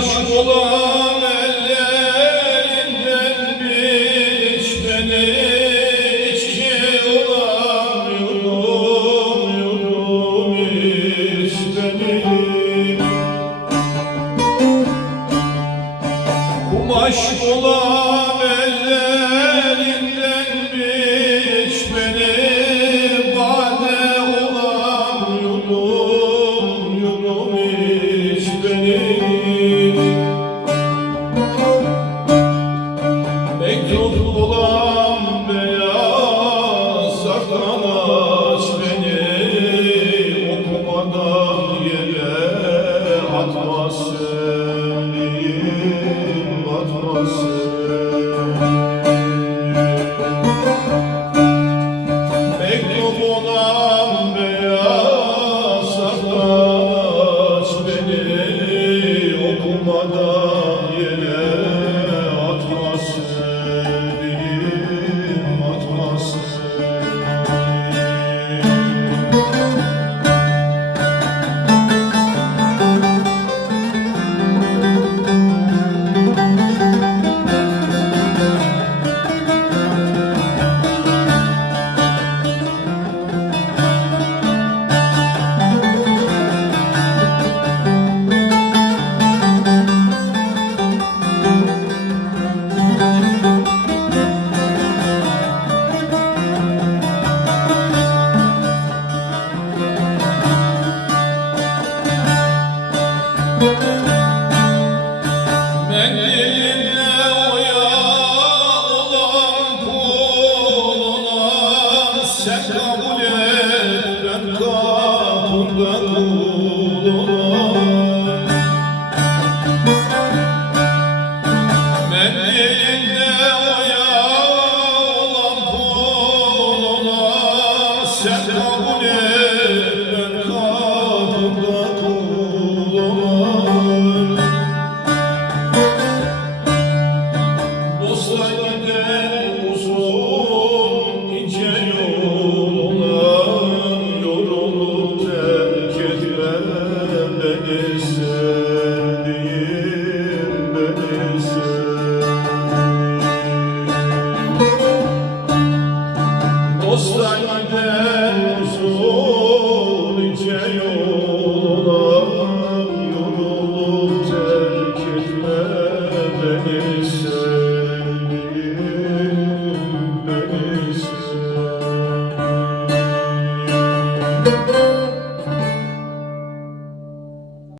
aşk olan ellerinden bir içmeni içki olan yudum yudum istedim Kumaş olan